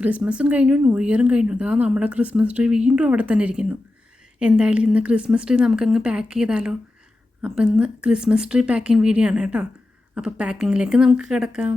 ക്രിസ്മസും കഴിഞ്ഞു, ന്യൂ ഇയറും കഴിഞ്ഞു. ഇതാ നമ്മുടെ ക്രിസ്മസ് ട്രീ വീണ്ടും അവിടെ തന്നെ ഇരിക്കുന്നു. എന്തായാലും ഇന്ന് ക്രിസ്മസ് ട്രീ നമുക്കങ്ങ് പാക്ക് ചെയ്താലോ. അപ്പോൾ ഇന്ന് ക്രിസ്മസ് ട്രീ പാക്കിംഗ് വീഡിയോ ആണ് കേട്ടോ. അപ്പോൾ പാക്കിങ്ങിലേക്ക് നമുക്ക് കിടക്കാം.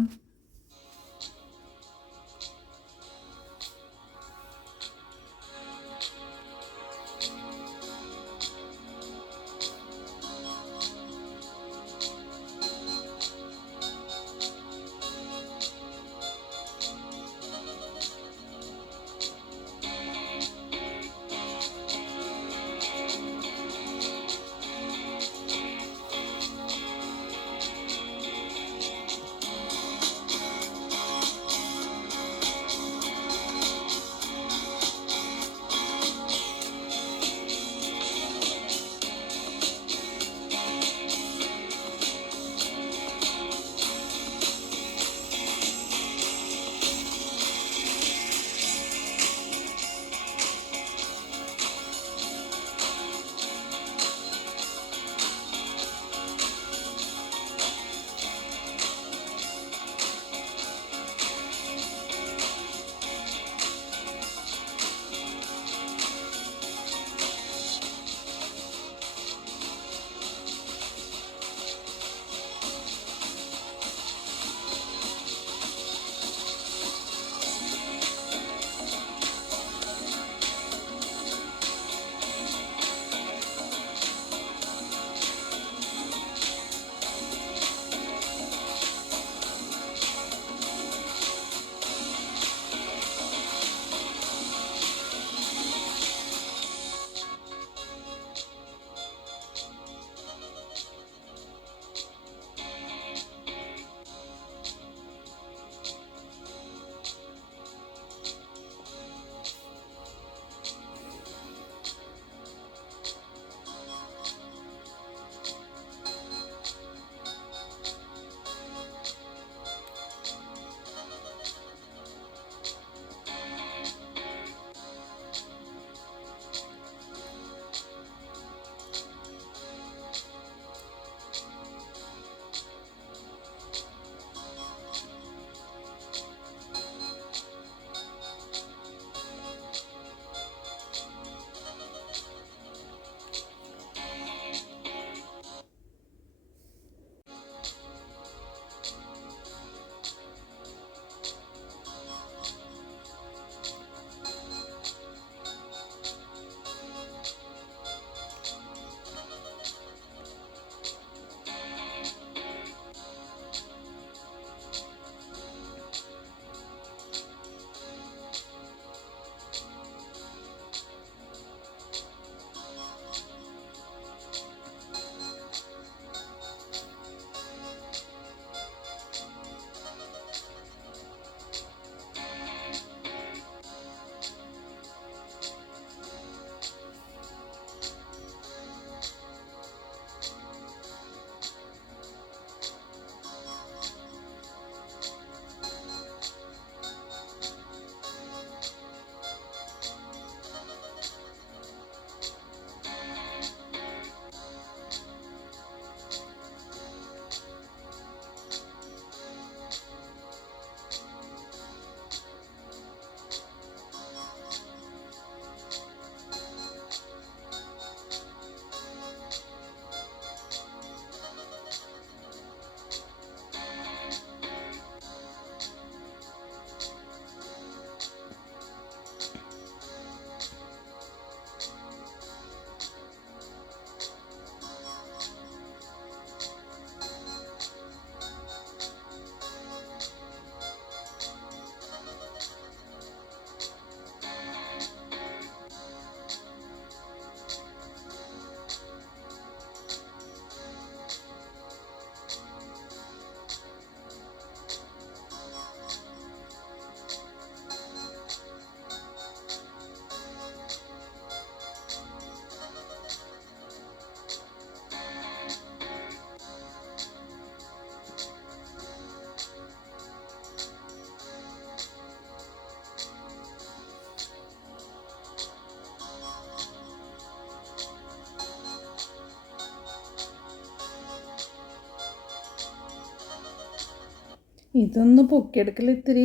ഇതൊന്ന് പൊക്കിയെടുക്കൽ ഇത്തിരി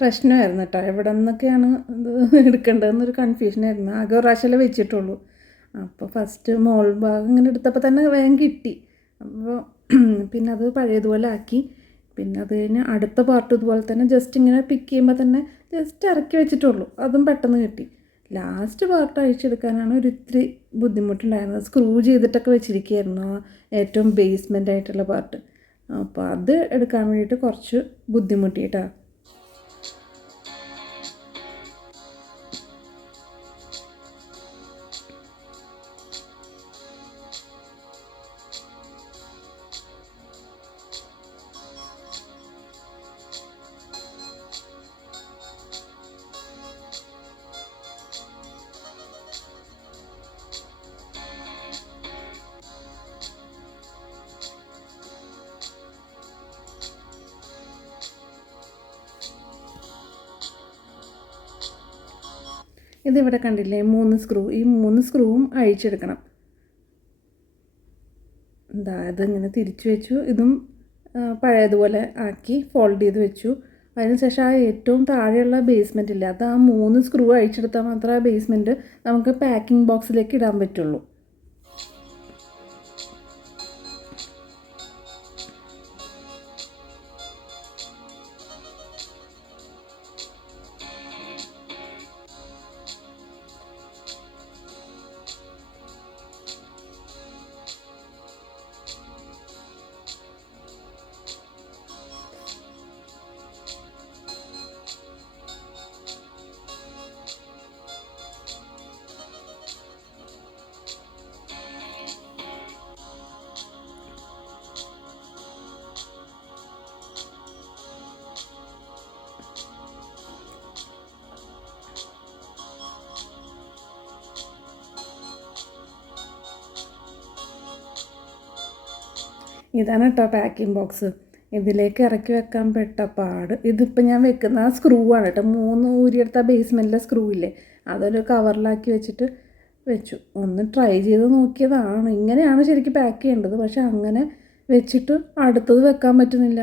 പ്രശ്നമായിരുന്നു കേട്ടോ. എവിടെ നിന്നൊക്കെയാണ് ഇത് എടുക്കേണ്ടതെന്നൊരു കൺഫ്യൂഷനായിരുന്നു. ആകെ ഒരു പ്രാവശ്യമല്ലേ വെച്ചിട്ടുള്ളൂ. അപ്പോൾ ഫസ്റ്റ് മോൾ ഭാഗം ഇങ്ങനെ എടുത്തപ്പോൾ തന്നെ വേഗം കിട്ടി. അപ്പോൾ പിന്നെ അത് പഴയതുപോലെ ആക്കി. പിന്നെ അത് കഴിഞ്ഞ് അടുത്ത പാർട്ട് ഇതുപോലെ തന്നെ ജസ്റ്റ് ഇങ്ങനെ പിക്ക് ചെയ്യുമ്പോൾ തന്നെ ജസ്റ്റ് ഇറക്കി വെച്ചിട്ടുള്ളൂ. അതും പെട്ടെന്ന് കിട്ടി. ലാസ്റ്റ് പാർട്ട് അഴിച്ചെടുക്കാനാണ് ഒരു ഇത്തിരി ബുദ്ധിമുട്ടുണ്ടായിരുന്നത്. സ്ക്രൂ ചെയ്തിട്ടൊക്കെ വെച്ചിരിക്കുകയായിരുന്നു ഏറ്റവും ബേസ്മെൻ്റ് ആയിട്ടുള്ള പാർട്ട്. അപ്പോൾ അത് എടുക്കാൻ വേണ്ടിയിട്ട് കുറച്ച് ബുദ്ധിമുട്ടിയിട്ടാണ്. ഇതിവിടെ കണ്ടില്ലേ 3 സ്ക്രൂ. ഈ 3 സ്ക്രൂവും അഴിച്ചെടുക്കണം. എന്താ അതിങ്ങനെ തിരിച്ചു വെച്ചു. ഇതും പഴയതുപോലെ ആക്കി ഫോൾഡ് ചെയ്ത് വെച്ചു. അതിനുശേഷം ആ ഏറ്റവും താഴെയുള്ള ബേസ്മെൻ്റ് ഇല്ല, അത് ആ 3 സ്ക്രൂ അഴിച്ചെടുത്താൽ മാത്രമേ ആ ബേസ്മെൻറ്റ് നമുക്ക് പാക്കിംഗ് ബോക്സിലേക്ക് ഇടാൻ പറ്റുള്ളൂ. ഇതാണ് കേട്ടോ പാക്കിംഗ് ബോക്സ്. ഇതിലേക്ക് ഇറക്കി വെക്കാൻ പെട്ട പാട്. ഇതിപ്പോൾ ഞാൻ വെക്കുന്ന ആ സ്ക്രൂ ആണ് കേട്ടോ. 3 ഊരിയെടുത്ത ബേസ്മെൻറ്റിലെ സ്ക്രൂ ഇല്ലേ, അതൊരു കവറിലാക്കി വെച്ചിട്ട് വെച്ചു. ഒന്ന് ട്രൈ ചെയ്ത് നോക്കിയതാണ്. ഇങ്ങനെയാണ് ശരിക്കും പാക്ക് ചെയ്യേണ്ടത്. പക്ഷെ അങ്ങനെ വെച്ചിട്ട് അടുത്തത് വെക്കാൻ പറ്റുന്നില്ല.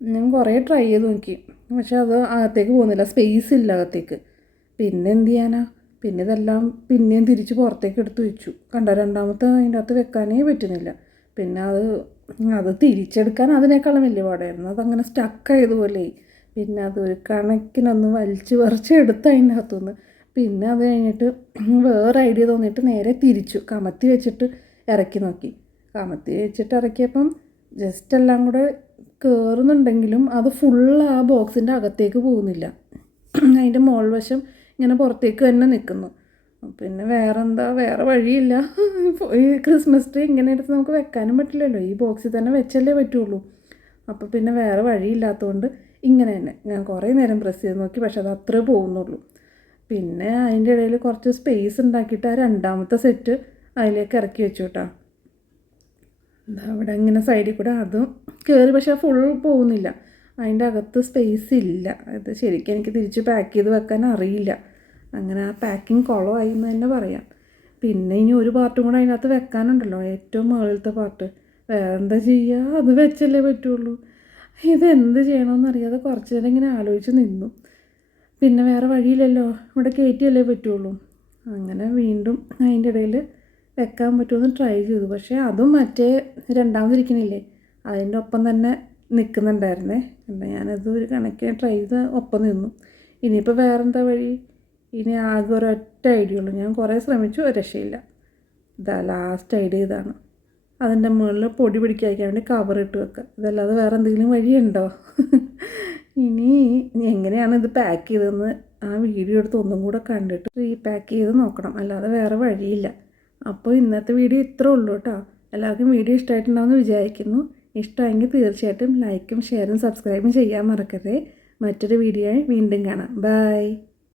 ഞാൻ കുറേ ട്രൈ ചെയ്ത് നോക്കി, പക്ഷെ അത് അകത്തേക്ക് പോകുന്നില്ല. സ്പേസ് ഇല്ല അകത്തേക്ക്. പിന്നെ എന്ത് ചെയ്യാനാ? പിന്നെ ഇതെല്ലാം പിന്നെയും തിരിച്ച് പുറത്തേക്ക് എടുത്ത് വെച്ചു. കണ്ടോ, രണ്ടാമത്തെ അതിൻ്റെ അകത്ത് വെക്കാനേ പറ്റുന്നില്ല. പിന്നെ അത് തിരിച്ചെടുക്കാൻ അതിനേക്കാളും വലിയ പാടായിരുന്നു. അതങ്ങനെ സ്റ്റക്കായതുപോലെ. പിന്നെ അതൊരു കണക്കിനൊന്ന് വലിച്ച് പറിച്ച് എടുത്ത് അതിൻ്റെ അകത്തുനിന്ന്. പിന്നെ അത് കഴിഞ്ഞിട്ട് വേറെ ഐഡിയ തോന്നിയിട്ട് നേരെ തിരിച്ചു കമത്തി വെച്ചിട്ട് ഇറക്കി നോക്കി. കമത്തി വെച്ചിട്ട് ഇറക്കിയപ്പം ജസ്റ്റ് എല്ലാം കൂടെ കയറുന്നുണ്ടെങ്കിലും അത് ഫുള്ള് ആ ബോക്സിൻ്റെ അകത്തേക്ക് പോകുന്നില്ല. അതിൻ്റെ മോൾ വശം ഇങ്ങനെ പുറത്തേക്ക് തന്നെ നിൽക്കുന്നു. പിന്നെ വേറെ വഴിയില്ല. ഈ ക്രിസ്മസ് ട്രീ ഇങ്ങനെ എടുത്ത് നമുക്ക് വെക്കാനും പറ്റില്ലല്ലോ. ഈ ബോക്സിൽ തന്നെ വെച്ചല്ലേ പറ്റുള്ളൂ. അപ്പോൾ പിന്നെ വേറെ വഴിയില്ലാത്തതുകൊണ്ട് ഇങ്ങനെ തന്നെ ഞാൻ കുറേ നേരം പ്രസ് ചെയ്ത് നോക്കി. പക്ഷെ അത് അത്രേ പോകുന്നുള്ളൂ. പിന്നെ അതിൻ്റെ ഇടയിൽ കുറച്ച് സ്പേസ് ഉണ്ടാക്കിയിട്ട് ആ രണ്ടാമത്തെ സെറ്റ് അതിലേക്ക് ഇറക്കി വെച്ചു കേട്ടോ. അവിടെ ഇങ്ങനെ സൈഡിൽ കൂടെ അതും കയറി. പക്ഷേ ഫുൾ പോകുന്നില്ല. അതിൻ്റെ അകത്ത് സ്പേസ് ഇല്ല. അത് ശരിക്കും എനിക്ക് തിരിച്ച് പാക്ക് ചെയ്ത് വെക്കാൻ അറിയില്ല. അങ്ങനെ ആ പാക്കിങ് കുളമായി എന്ന് തന്നെ പറയാം. പിന്നെ ഇനി ഒരു പാർട്ടും കൂടെ അതിനകത്ത് വെക്കാനുണ്ടല്ലോ, ഏറ്റവും മുകളിലത്തെ പാർട്ട്. വേറെ എന്താ ചെയ്യുക? അത് വെച്ചല്ലേ പറ്റുള്ളൂ. ഇതെന്ത് ചെയ്യണമെന്നറിയാതെ കുറച്ച് നേരം ഇങ്ങനെ ആലോചിച്ച് നിന്നു. പിന്നെ വേറെ വഴിയില്ലല്ലോ, ഇവിടെ കയറ്റിയല്ലേ പറ്റുള്ളൂ. അങ്ങനെ വീണ്ടും അതിൻ്റെ ഇടയിൽ വെക്കാൻ പറ്റുമെന്ന് ട്രൈ ചെയ്തു. പക്ഷേ അതും മറ്റേ രണ്ടാമതിരിക്കണില്ലേ അതിൻ്റെ ഒപ്പം തന്നെ നിൽക്കുന്നുണ്ടായിരുന്നേ. എന്താ ഞാനത് ഒരു കണക്കിന് ട്രൈ ചെയ്ത് ഒപ്പം നിന്നു. ഇനിയിപ്പോൾ വേറെന്താ വഴി? ഇനി ആകെ ഒരൊറ്റ ഐഡിയ ഉള്ളൂ. ഞാൻ കുറേ ശ്രമിച്ചു, ഒരു രക്ഷയില്ല. ലാസ്റ്റ് ഐഡിയ ഇതാണ്. അതിൻ്റെ മുകളിൽ പൊടി പിടിക്കാതിരിക്കാൻ വേണ്ടി കവറിട്ട് വെക്കുക. ഇതല്ലാതെ വേറെ എന്തെങ്കിലും വഴിയുണ്ടോ? ഇനി എങ്ങനെയാണ് ഇത് പാക്ക് ചെയ്തതെന്ന് ആ വീഡിയോ എടുത്ത് ഒന്നും കൂടെ കണ്ടിട്ട് റീപാക്ക് ചെയ്ത് നോക്കണം. അല്ലാതെ വേറെ വഴിയില്ല. അപ്പോൾ ഇന്നത്തെ വീഡിയോ ഇത്രേ ഉള്ളൂ കേട്ടോ. എല്ലാവർക്കും വീഡിയോ ഇഷ്ടമായിട്ടുണ്ടാവുമെന്ന് വിചാരിക്കുന്നു. ഇഷ്ടമെങ്കിൽ തീർച്ചയായിട്ടും ലൈക്കും ഷെയറും സബ്സ്ക്രൈബും ചെയ്യാൻ മറക്കരുത്. മറ്റൊരു വീഡിയോയിൽ വീണ്ടും കാണാം. ബൈ.